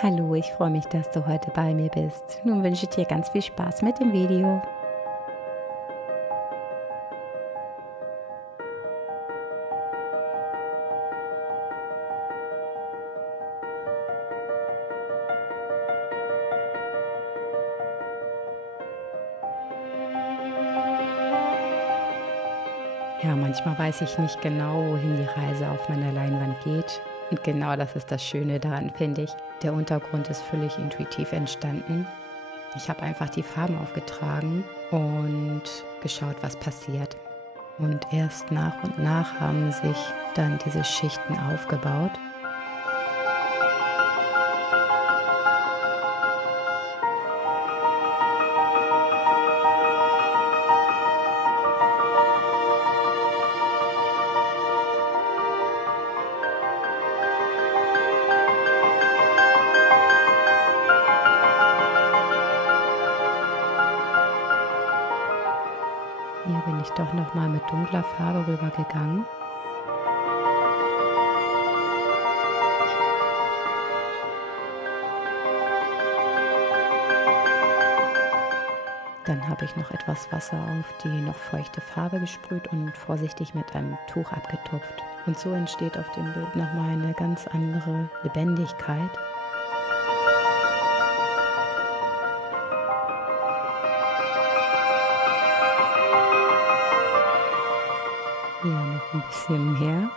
Hallo, ich freue mich, dass du heute bei mir bist. Nun wünsche ich dir ganz viel Spaß mit dem Video. Ja, manchmal weiß ich nicht genau, wohin die Reise auf meiner Leinwand geht. Und genau das ist das Schöne daran, finde ich. Der Untergrund ist völlig intuitiv entstanden. Ich habe einfach die Farben aufgetragen und geschaut, was passiert. Und erst nach und nach haben sich dann diese Schichten aufgebaut. Hier bin ich doch noch mal mit dunkler Farbe rübergegangen. Dann habe ich noch etwas Wasser auf die noch feuchte Farbe gesprüht und vorsichtig mit einem Tuch abgetupft. Und so entsteht auf dem Bild nochmal eine ganz andere Lebendigkeit. Hier noch ein bisschen mehr.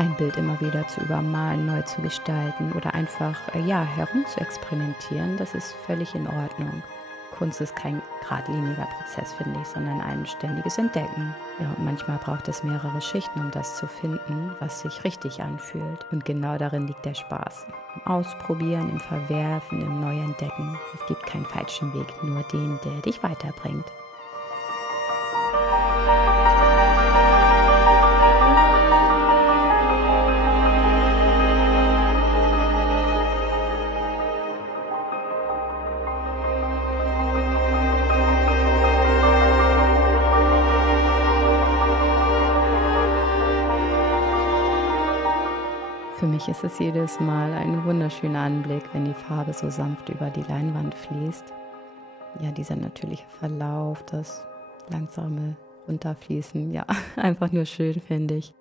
Ein Bild immer wieder zu übermalen, neu zu gestalten oder einfach herum zu experimentieren, das ist völlig in Ordnung. Kunst ist kein geradliniger Prozess, finde ich, sondern ein ständiges Entdecken. Ja, und manchmal braucht es mehrere Schichten, um das zu finden, was sich richtig anfühlt. Und genau darin liegt der Spaß. Im Ausprobieren, im Verwerfen, im Neuentdecken. Es gibt keinen falschen Weg, nur den, der dich weiterbringt. Für mich ist es jedes Mal ein wunderschöner Anblick, wenn die Farbe so sanft über die Leinwand fließt. Ja, dieser natürliche Verlauf, das langsame Runterfließen, ja, einfach nur schön, finde ich.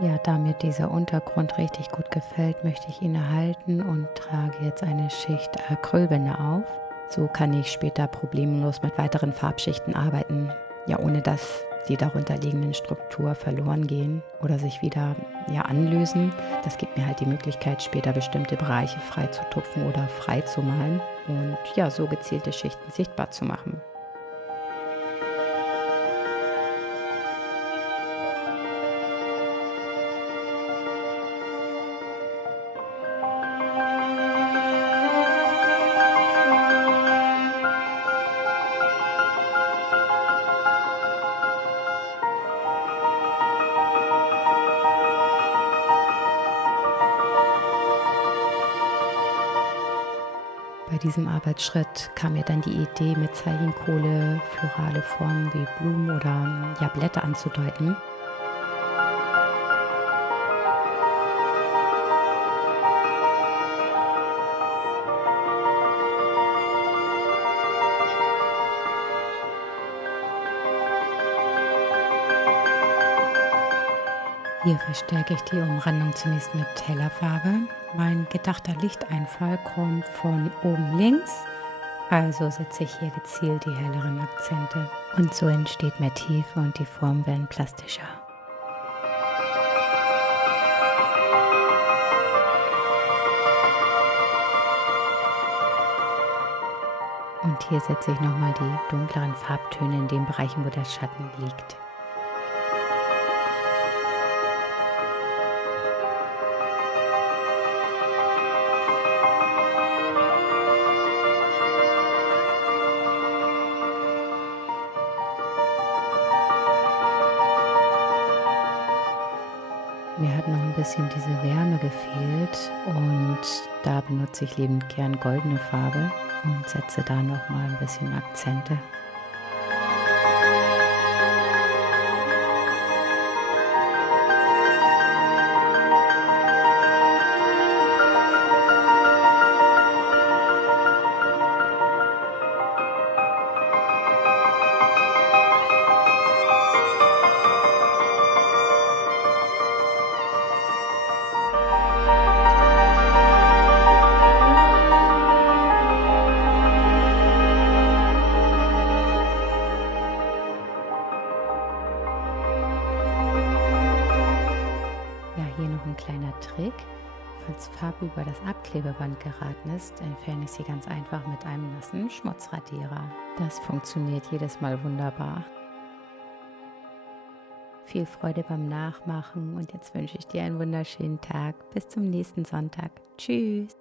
Ja, da mir dieser Untergrund richtig gut gefällt, möchte ich ihn erhalten und trage jetzt eine Schicht Acrylbinde auf. So kann ich später problemlos mit weiteren Farbschichten arbeiten, ja, ohne dass die darunterliegenden Struktur verloren gehen oder sich wieder anlösen. Das gibt mir halt die Möglichkeit, später bestimmte Bereiche frei zu tupfen oder frei zu malen und ja, so gezielte Schichten sichtbar zu machen. Bei diesem Arbeitsschritt kam mir dann die Idee, mit Zeichenkohle florale Formen wie Blumen oder Blätter anzudeuten. Hier verstärke ich die Umrandung zunächst mit heller Farbe. Mein gedachter Lichteinfall kommt von oben links, also setze ich hier gezielt die helleren Akzente. Und so entsteht mehr Tiefe und die Formen werden plastischer. Und hier setze ich nochmal die dunkleren Farbtöne in den Bereichen, wo der Schatten liegt. Mir hat noch ein bisschen diese Wärme gefehlt und da benutze ich liebend gern goldene Farbe und setze da noch mal ein bisschen Akzente. Ja, hier noch ein kleiner Trick. Falls Farbe über das Abklebeband geraten ist, entferne ich sie ganz einfach mit einem nassen Schmutzradierer. Das funktioniert jedes Mal wunderbar. Viel Freude beim Nachmachen und jetzt wünsche ich dir einen wunderschönen Tag. Bis zum nächsten Sonntag. Tschüss.